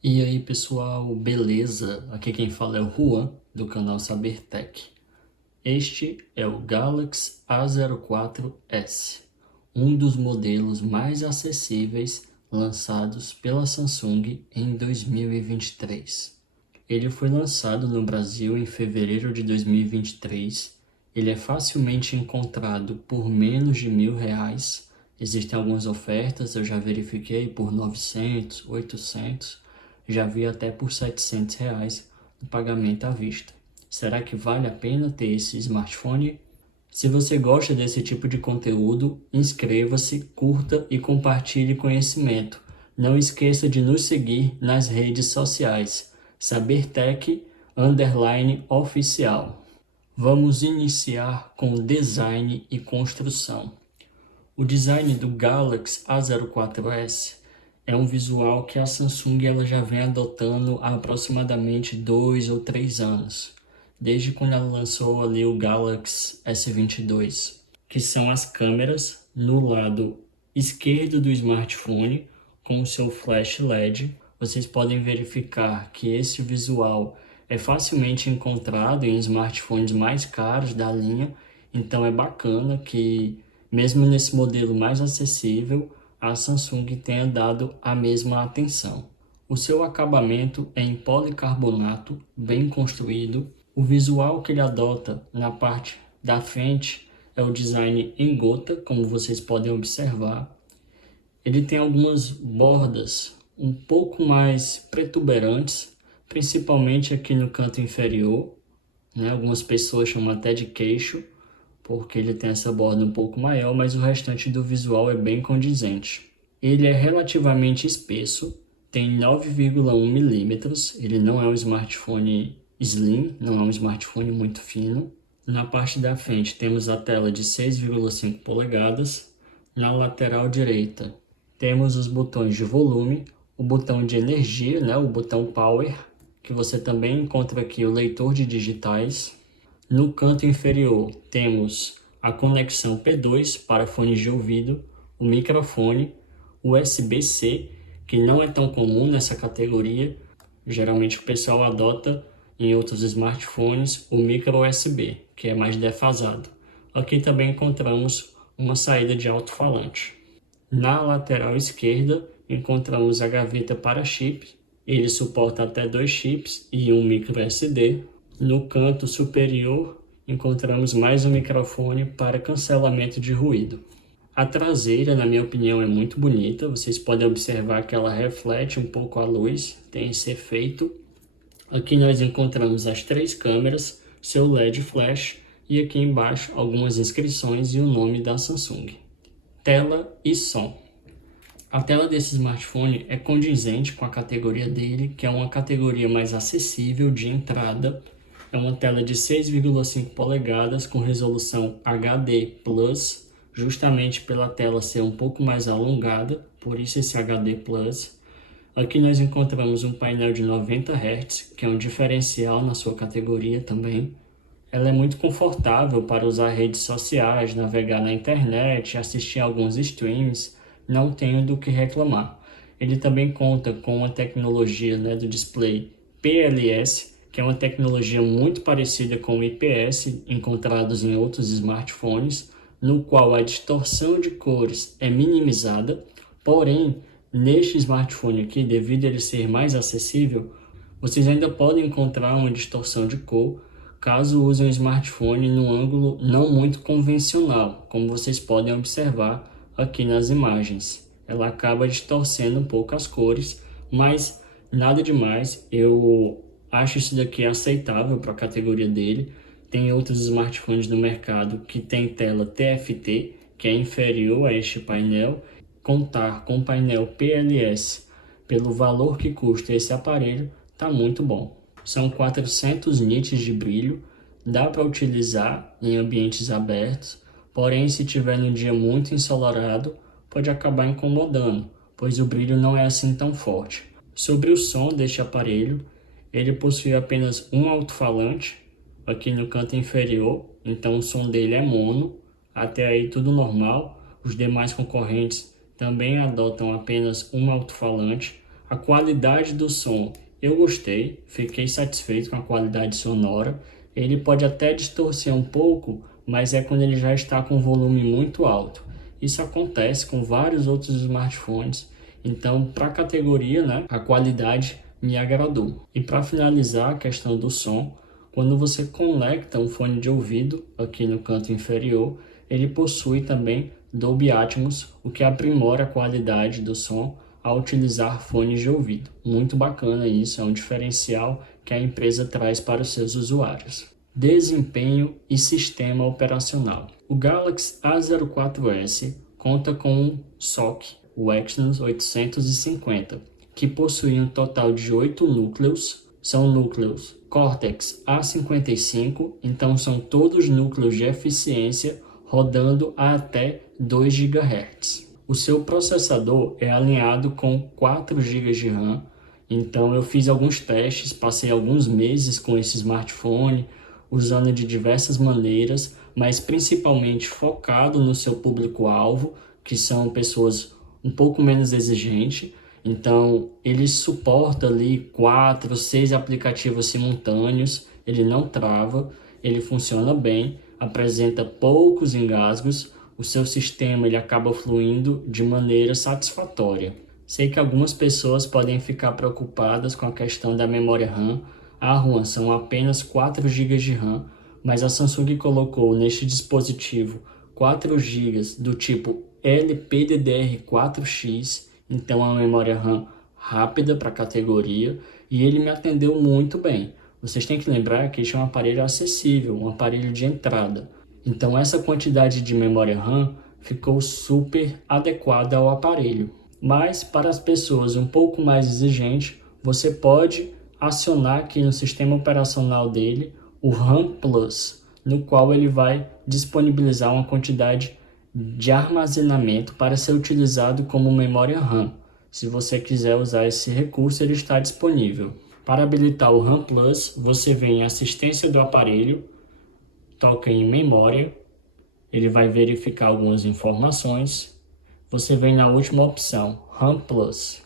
E aí pessoal, beleza? Aqui quem fala é o Juan, do canal Saber Tech. Este é o Galaxy A04s, um dos modelos mais acessíveis lançados pela Samsung em 2023. Ele foi lançado no Brasil em fevereiro de 2023. Ele é facilmente encontrado por menos de R$ 1.000. Existem algumas ofertas, eu já verifiquei por 900, 800, já vi até por R$ 700 no pagamento à vista. Será que vale a pena ter esse smartphone? Se você gosta desse tipo de conteúdo, inscreva-se, curta e compartilhe conhecimento. Não esqueça de nos seguir nas redes sociais, SaberTech_oficial. Vamos iniciar com design e construção. O design do Galaxy A04s é um visual que a Samsung ela já vem adotando há aproximadamente 2 ou 3 anos, desde quando ela lançou ali o Galaxy S22, que são as câmeras no lado esquerdo do smartphone com o seu flash LED. Vocês podem verificar que esse visual é facilmente encontrado em smartphones mais caros da linha, então é bacana que mesmo nesse modelo mais acessível, a Samsung tenha dado a mesma atenção. O seu acabamento é em policarbonato, bem construído. O visual que ele adota na parte da frente é o design em gota, como vocês podem observar. Ele tem algumas bordas um pouco mais protuberantes, principalmente aqui no canto inferior, né? Algumas pessoas chamam até de queixo, porque ele tem essa borda um pouco maior, mas o restante do visual é bem condizente. Ele é relativamente espesso, tem 9,1 milímetros, ele não é um smartphone slim, não é um smartphone muito fino. Na parte da frente temos a tela de 6,5 polegadas. Na lateral direita temos os botões de volume, o botão de energia, né, o botão Power, que você também encontra aqui o leitor de digitais. No canto inferior temos a conexão P2 para fones de ouvido, o microfone, USB-C, que não é tão comum nessa categoria. Geralmente o pessoal adota em outros smartphones o micro USB, que é mais defasado. Aqui também encontramos uma saída de alto-falante. Na lateral esquerda encontramos a gaveta para chip. Ele suporta até 2 chips e um micro SD. No canto superior, encontramos mais um microfone para cancelamento de ruído. A traseira, na minha opinião, é muito bonita. Vocês podem observar que ela reflete um pouco a luz, tem esse efeito. Aqui nós encontramos as 3 câmeras, seu LED flash e aqui embaixo algumas inscrições e o nome da Samsung. Tela e som. A tela desse smartphone é condizente com a categoria dele, que é uma categoria mais acessível de entrada. É uma tela de 6,5 polegadas com resolução HD+, justamente pela tela ser um pouco mais alongada, por isso esse HD+. Aqui nós encontramos um painel de 90 Hz, que é um diferencial na sua categoria também. Ela é muito confortável para usar redes sociais, navegar na internet, assistir alguns streams, não tenho do que reclamar. Ele também conta com uma tecnologia, né, do display PLS, que é uma tecnologia muito parecida com o IPS encontrados em outros smartphones, no qual a distorção de cores é minimizada, porém, neste smartphone aqui, devido a ele ser mais acessível, vocês ainda podem encontrar uma distorção de cor, caso usem um smartphone num ângulo não muito convencional, como vocês podem observar aqui nas imagens. Ela acaba distorcendo um pouco as cores, mas nada demais. Eu acho isso daqui aceitável para a categoria dele. Tem outros smartphones no mercado que tem tela TFT, que é inferior a este painel. Contar com painel PLS pelo valor que custa esse aparelho está muito bom. São 400 nits de brilho, dá para utilizar em ambientes abertos, porém se tiver num dia muito ensolarado, pode acabar incomodando, pois o brilho não é assim tão forte. Sobre o som deste aparelho, ele possui apenas um alto-falante aqui no canto inferior, então o som dele é mono, até aí tudo normal. Os demais concorrentes também adotam apenas um alto-falante. A qualidade do som, eu gostei, fiquei satisfeito com a qualidade sonora. Ele pode até distorcer um pouco, mas é quando ele já está com volume muito alto. Isso acontece com vários outros smartphones. Então, para a categoria, né, a qualidade me agradou. E para finalizar a questão do som, quando você conecta um fone de ouvido aqui no canto inferior, ele possui também Dolby Atmos, o que aprimora a qualidade do som ao utilizar fones de ouvido. Muito bacana isso, é um diferencial que a empresa traz para os seus usuários. Desempenho e sistema operacional. O Galaxy A04s conta com um SoC, o Exynos 850, que possui um total de 8 núcleos. São núcleos Cortex A55, então são todos núcleos de eficiência rodando a até 2 GHz. O seu processador é alinhado com 4 GB de RAM, então eu fiz alguns testes, passei alguns meses com esse smartphone, usando de diversas maneiras, mas principalmente focado no seu público-alvo, que são pessoas um pouco menos exigentes. Então, ele suporta ali 4, 6 aplicativos simultâneos, ele não trava, ele funciona bem, apresenta poucos engasgos, o seu sistema ele acaba fluindo de maneira satisfatória. Sei que algumas pessoas podem ficar preocupadas com a questão da memória RAM. Juan, são apenas 4 GB de RAM, mas a Samsung colocou neste dispositivo 4 GB do tipo LPDDR4X, então é uma memória RAM rápida para a categoria, e ele me atendeu muito bem. Vocês têm que lembrar que este é um aparelho acessível, um aparelho de entrada. Então essa quantidade de memória RAM ficou super adequada ao aparelho. Mas para as pessoas um pouco mais exigentes, você pode acionar aqui no sistema operacional dele o RAM Plus, no qual ele vai disponibilizar uma quantidade de armazenamento para ser utilizado como memória RAM. Se você quiser usar esse recurso, ele está disponível. Para habilitar o RAM Plus, você vem em assistência do aparelho, toca em memória, ele vai verificar algumas informações. Você vem na última opção, RAM Plus.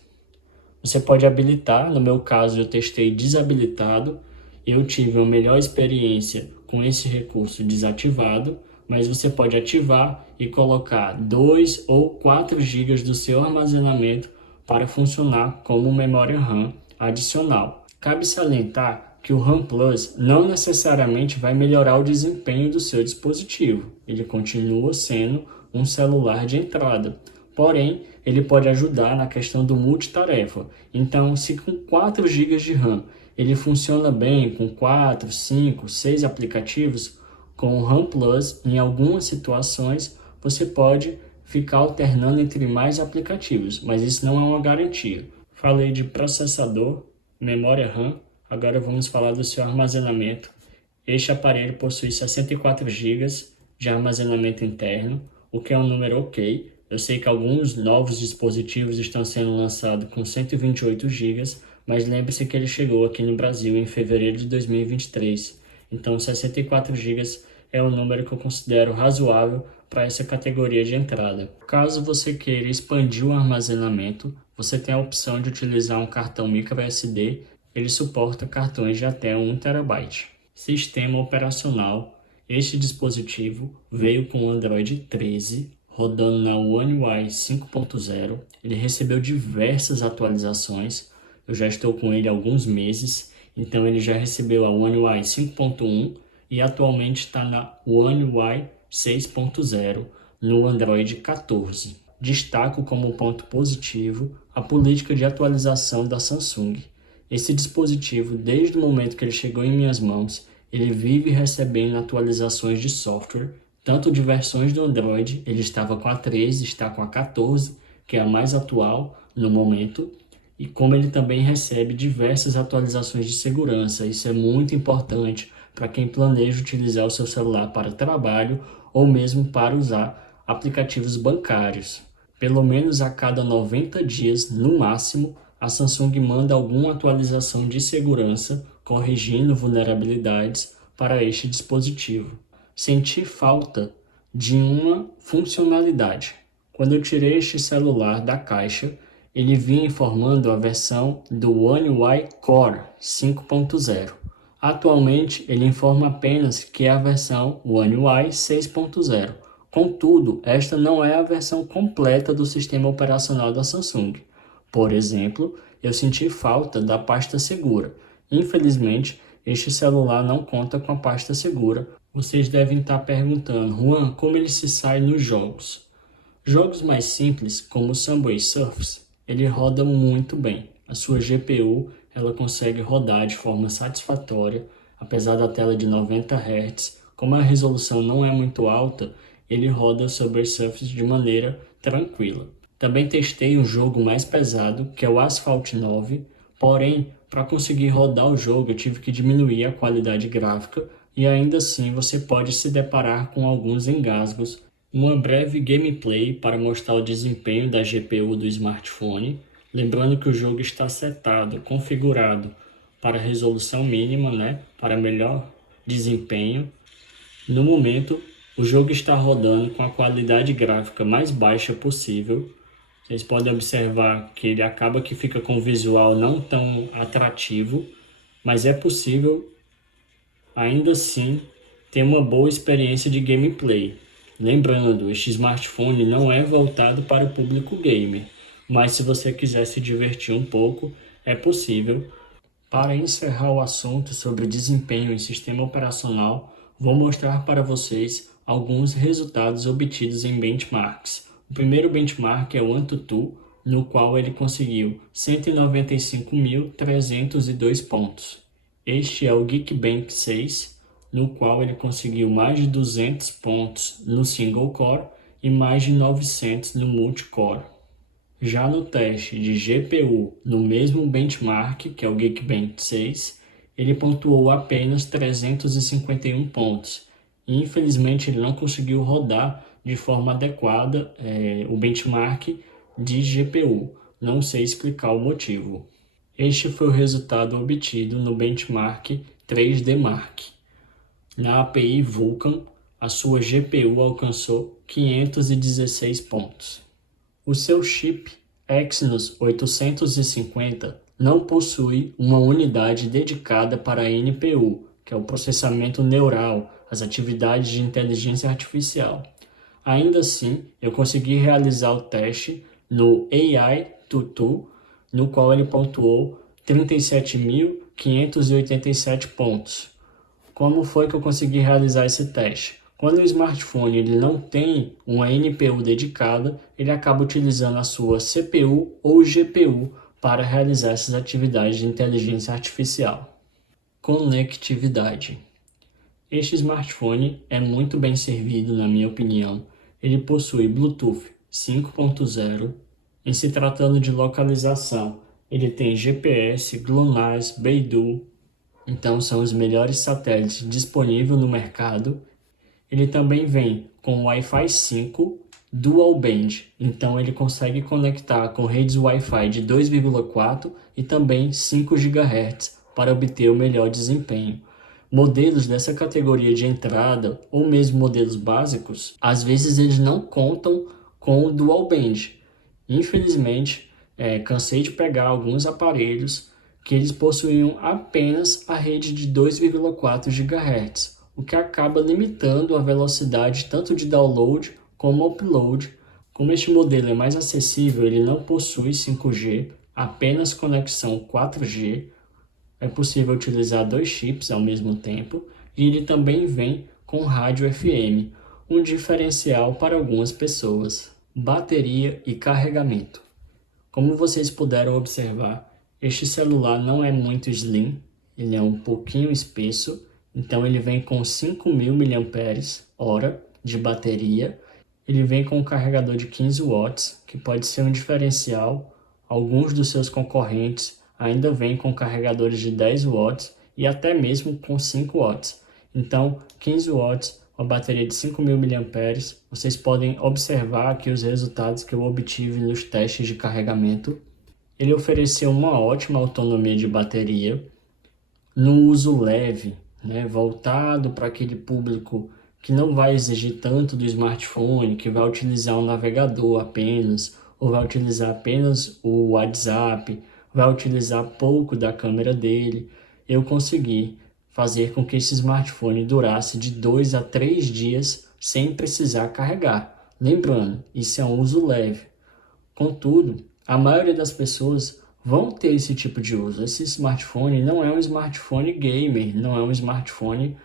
Você pode habilitar, no meu caso eu testei desabilitado, eu tive uma melhor experiência com esse recurso desativado, mas você pode ativar e colocar 2 ou 4 GB do seu armazenamento para funcionar como memória RAM adicional. Cabe salientar que o RAM Plus não necessariamente vai melhorar o desempenho do seu dispositivo, ele continua sendo um celular de entrada, porém ele pode ajudar na questão do multitarefa. Então, se com 4 GB de RAM ele funciona bem com 4, 5, 6 aplicativos, com o RAM Plus, em algumas situações, você pode ficar alternando entre mais aplicativos, mas isso não é uma garantia. Falei de processador, memória RAM, agora vamos falar do seu armazenamento. Este aparelho possui 64 GB de armazenamento interno, o que é um número ok. Eu sei que alguns novos dispositivos estão sendo lançados com 128 GB, mas lembre-se que ele chegou aqui no Brasil em fevereiro de 2023. Então 64 GB é um número que eu considero razoável para essa categoria de entrada. Caso você queira expandir o armazenamento, você tem a opção de utilizar um cartão microSD. Ele suporta cartões de até 1 TB. Sistema operacional. Este dispositivo veio com o Android 13, rodando na One UI 5.0. Ele recebeu diversas atualizações. Eu já estou com ele há alguns meses, então ele já recebeu a One UI 5.1 e atualmente está na One UI 6.0 no Android 14. Destaco como ponto positivo a política de atualização da Samsung. Esse dispositivo, desde o momento que ele chegou em minhas mãos, ele vive recebendo atualizações de software, tanto de versões do Android, ele estava com a 13, está com a 14, que é a mais atual no momento, e como ele também recebe diversas atualizações de segurança. Isso é muito importante para quem planeja utilizar o seu celular para trabalho ou mesmo para usar aplicativos bancários. Pelo menos a cada 90 dias, no máximo, a Samsung manda alguma atualização de segurança corrigindo vulnerabilidades para este dispositivo. Senti falta de uma funcionalidade. Quando eu tirei este celular da caixa, ele vinha informando a versão do One UI Core 5.0. Atualmente, ele informa apenas que é a versão One UI 6.0. Contudo, esta não é a versão completa do sistema operacional da Samsung. Por exemplo, eu senti falta da pasta segura. Infelizmente, este celular não conta com a pasta segura. Vocês devem estar perguntando, Juan, como ele se sai nos jogos? Jogos mais simples, como o Subway Surfers, ele roda muito bem. A sua GPU ela consegue rodar de forma satisfatória, apesar da tela de 90 Hz. Como a resolução não é muito alta, ele roda o Subway Surfers de maneira tranquila. Também testei um jogo mais pesado, que é o Asphalt 9, porém, para conseguir rodar o jogo eu tive que diminuir a qualidade gráfica e ainda assim você pode se deparar com alguns engasgos. Uma breve gameplay para mostrar o desempenho da GPU do smartphone, lembrando que o jogo está setado, configurado para resolução mínima, para melhor desempenho. No momento, o jogo está rodando com a qualidade gráfica mais baixa possível. Vocês podem observar que ele acaba que fica com um visual não tão atrativo, mas é possível ainda assim ter uma boa experiência de gameplay. Lembrando, este smartphone não é voltado para o público gamer, mas se você quiser se divertir um pouco, é possível. Para encerrar o assunto sobre desempenho em sistema operacional, vou mostrar para vocês alguns resultados obtidos em benchmarks. O primeiro benchmark é o AnTuTu, no qual ele conseguiu 195.302 pontos. Este é o Geekbench 6, no qual ele conseguiu mais de 200 pontos no single core e mais de 900 no multicore. Já no teste de GPU, no mesmo benchmark, que é o Geekbench 6, ele pontuou apenas 351 pontos. E, infelizmente, ele não conseguiu rodar de forma adequada o benchmark de GPU. Não sei explicar o motivo. Este foi o resultado obtido no benchmark 3D Mark. Na API Vulkan, a sua GPU alcançou 516 pontos. O seu chip Exynos 850 não possui uma unidade dedicada para a NPU, que é o processamento neural, as atividades de inteligência artificial. Ainda assim, eu consegui realizar o teste no AI-Tutu, no qual ele pontuou 37.587 pontos. Como foi que eu consegui realizar esse teste? Quando o smartphone ele não tem uma NPU dedicada, ele acaba utilizando a sua CPU ou GPU para realizar essas atividades de inteligência artificial. Conectividade. Este smartphone é muito bem servido, na minha opinião. Ele possui Bluetooth 5.0. Em se tratando de localização, ele tem GPS, GLONASS, Beidou. Então são os melhores satélites disponíveis no mercado. Ele também vem com Wi-Fi 5 Dual Band, então ele consegue conectar com redes Wi-Fi de 2,4 e também 5 GHz para obter o melhor desempenho. Modelos dessa categoria de entrada, ou mesmo modelos básicos, às vezes eles não contam com o Dual Band. Infelizmente, cansei de pegar alguns aparelhos que eles possuíam apenas a rede de 2,4 GHz, o que acaba limitando a velocidade tanto de download como upload. Como este modelo é mais acessível, ele não possui 5G, apenas conexão 4G, é possível utilizar 2 chips ao mesmo tempo e ele também vem com rádio FM, um diferencial para algumas pessoas. Bateria e carregamento. Como vocês puderam observar, este celular não é muito slim, ele é um pouquinho espesso, então ele vem com 5.000 mAh de bateria, ele vem com um carregador de 15 watts, que pode ser um diferencial. Alguns dos seus concorrentes ainda vêm com carregadores de 10 watts e até mesmo com 5 watts. Então, 15 watts, uma bateria de 5.000 mAh, vocês podem observar aqui os resultados que eu obtive nos testes de carregamento. Ele ofereceu uma ótima autonomia de bateria, no uso leve, voltado para aquele público que não vai exigir tanto do smartphone, que vai utilizar um navegador apenas, ou vai utilizar apenas o WhatsApp, vai utilizar pouco da câmera dele. Eu consegui fazer com que esse smartphone durasse de 2 a 3 dias sem precisar carregar. Lembrando, isso é um uso leve. Contudo, a maioria das pessoas vão ter esse tipo de uso. Esse smartphone não é um smartphone gamer, não é um smartphone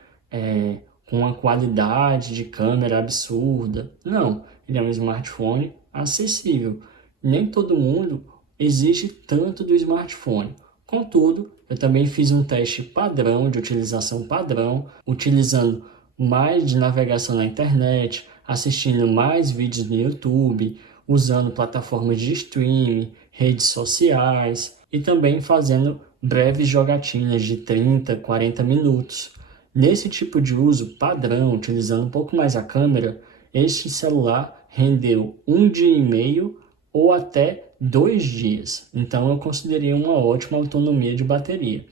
com uma qualidade de câmera absurda. Não, ele é um smartphone acessível. Nem todo mundo exige tanto do smartphone. Contudo, eu também fiz um teste padrão, de utilização padrão, utilizando mais de navegação na internet, assistindo mais vídeos no YouTube, usando plataformas de streaming, redes sociais e também fazendo breves jogatinas de 30, 40 minutos. Nesse tipo de uso padrão, utilizando um pouco mais a câmera, este celular rendeu 1 dia e meio ou até 2 dias. Então eu considerei uma ótima autonomia de bateria.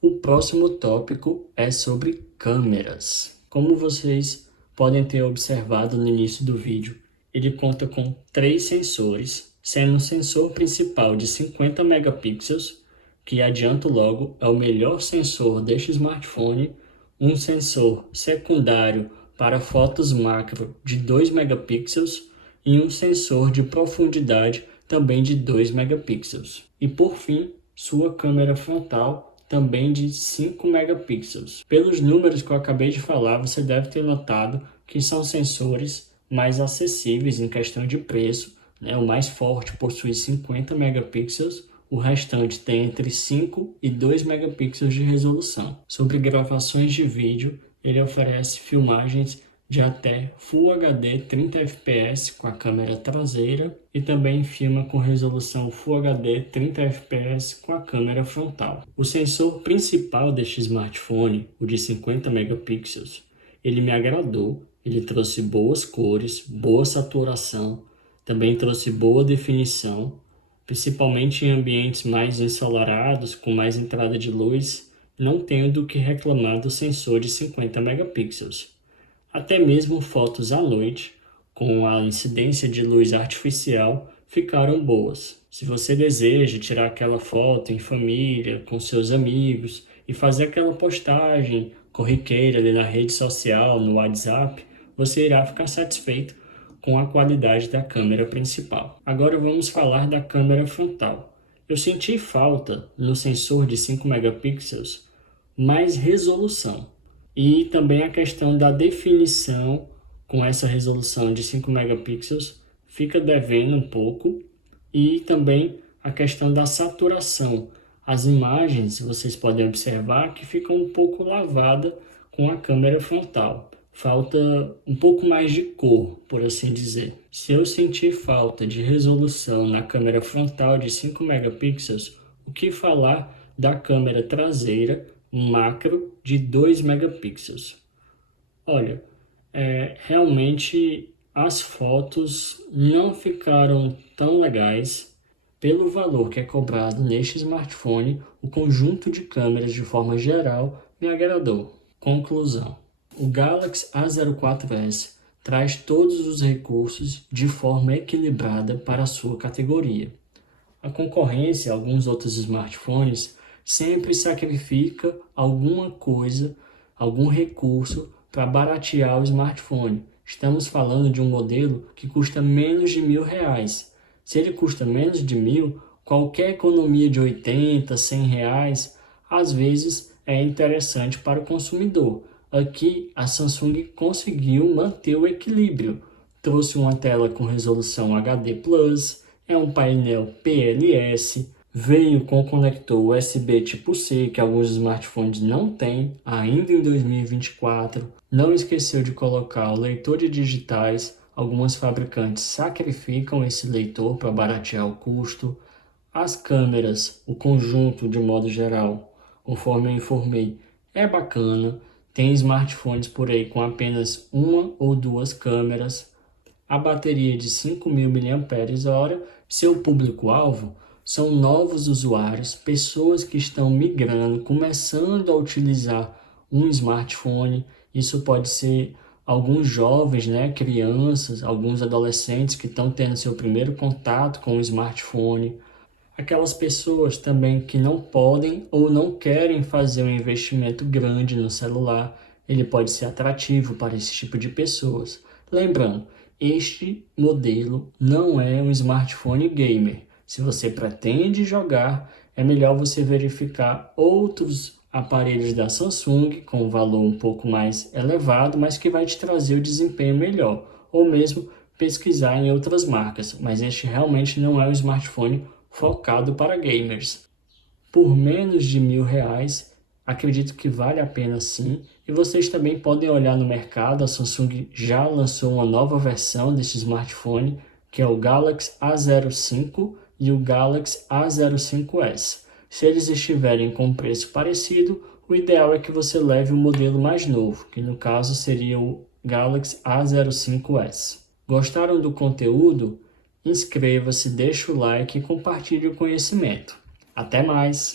O próximo tópico é sobre câmeras. Como vocês podem ter observado no início do vídeo, ele conta com 3 sensores, sendo o sensor principal de 50 megapixels, que adianto logo é o melhor sensor deste smartphone, um sensor secundário para fotos macro de 2 megapixels e um sensor de profundidade também de 2 megapixels. E por fim, sua câmera frontal também de 5 megapixels. Pelos números que eu acabei de falar, você deve ter notado que são sensores mais acessíveis em questão de preço, né? O mais forte possui 50 megapixels, o restante tem entre 5 e 2 megapixels de resolução. Sobre gravações de vídeo, ele oferece filmagens de até Full HD 30 fps com a câmera traseira e também filma com resolução Full HD 30 fps com a câmera frontal. O sensor principal deste smartphone, o de 50 megapixels, ele me agradou. Ele trouxe boas cores, boa saturação, também trouxe boa definição, principalmente em ambientes mais ensolarados, com mais entrada de luz, não tenho do que reclamar do sensor de 50 megapixels. Até mesmo fotos à noite, com a incidência de luz artificial, ficaram boas. Se você deseja tirar aquela foto em família, com seus amigos, e fazer aquela postagem corriqueira ali na rede social, no WhatsApp, você irá ficar satisfeito com a qualidade da câmera principal. Agora vamos falar da câmera frontal. Eu senti falta no sensor de 5 megapixels mais resolução e também a questão da definição com essa resolução de 5 megapixels fica devendo um pouco e também a questão da saturação. As imagens vocês podem observar que ficam um pouco lavada com a câmera frontal. Falta um pouco mais de cor, por assim dizer. Se eu sentir falta de resolução na câmera frontal de 5 megapixels, o que falar da câmera traseira macro de 2 megapixels? Olha, realmente as fotos não ficaram tão legais. Pelo valor que é cobrado neste smartphone, o conjunto de câmeras de forma geral me agradou. Conclusão. O Galaxy A04s traz todos os recursos de forma equilibrada para a sua categoria. A concorrência, alguns outros smartphones, sempre sacrifica alguma coisa, algum recurso para baratear o smartphone. Estamos falando de um modelo que custa menos de R$1.000. Se ele custa menos de R$1.000, qualquer economia de R$80, R$100, às vezes é interessante para o consumidor. Aqui a Samsung conseguiu manter o equilíbrio. Trouxe uma tela com resolução HD+, é um painel PLS, veio com conector USB tipo C, que alguns smartphones não têm, ainda em 2024. Não esqueceu de colocar o leitor de digitais, algumas fabricantes sacrificam esse leitor para baratear o custo. As câmeras, o conjunto de modo geral, conforme eu informei, é bacana. Tem smartphones por aí com apenas uma ou duas câmeras. A bateria de 5.000 mAh. Seu público-alvo são novos usuários, pessoas que estão migrando, começando a utilizar um smartphone. Isso pode ser alguns jovens, né, crianças, alguns adolescentes que estão tendo seu primeiro contato com o smartphone, aquelas pessoas também que não podem ou não querem fazer um investimento grande no celular, ele pode ser atrativo para esse tipo de pessoas. Lembrando, este modelo não é um smartphone gamer. Se você pretende jogar, é melhor você verificar outros aparelhos da Samsung com um valor um pouco mais elevado, mas que vai te trazer o desempenho melhor, ou mesmo pesquisar em outras marcas, mas este realmente não é um smartphone focado para gamers. Por menos de R$ 1.000, acredito que vale a pena sim. E vocês também podem olhar no mercado, a Samsung já lançou uma nova versão desse smartphone, que é o Galaxy A05 e o Galaxy A05s. Se eles estiverem com preço parecido, o ideal é que você leve o modelo mais novo, que no caso seria o Galaxy A05s. Gostaram do conteúdo? Inscreva-se, deixe o like e compartilhe o conhecimento. Até mais!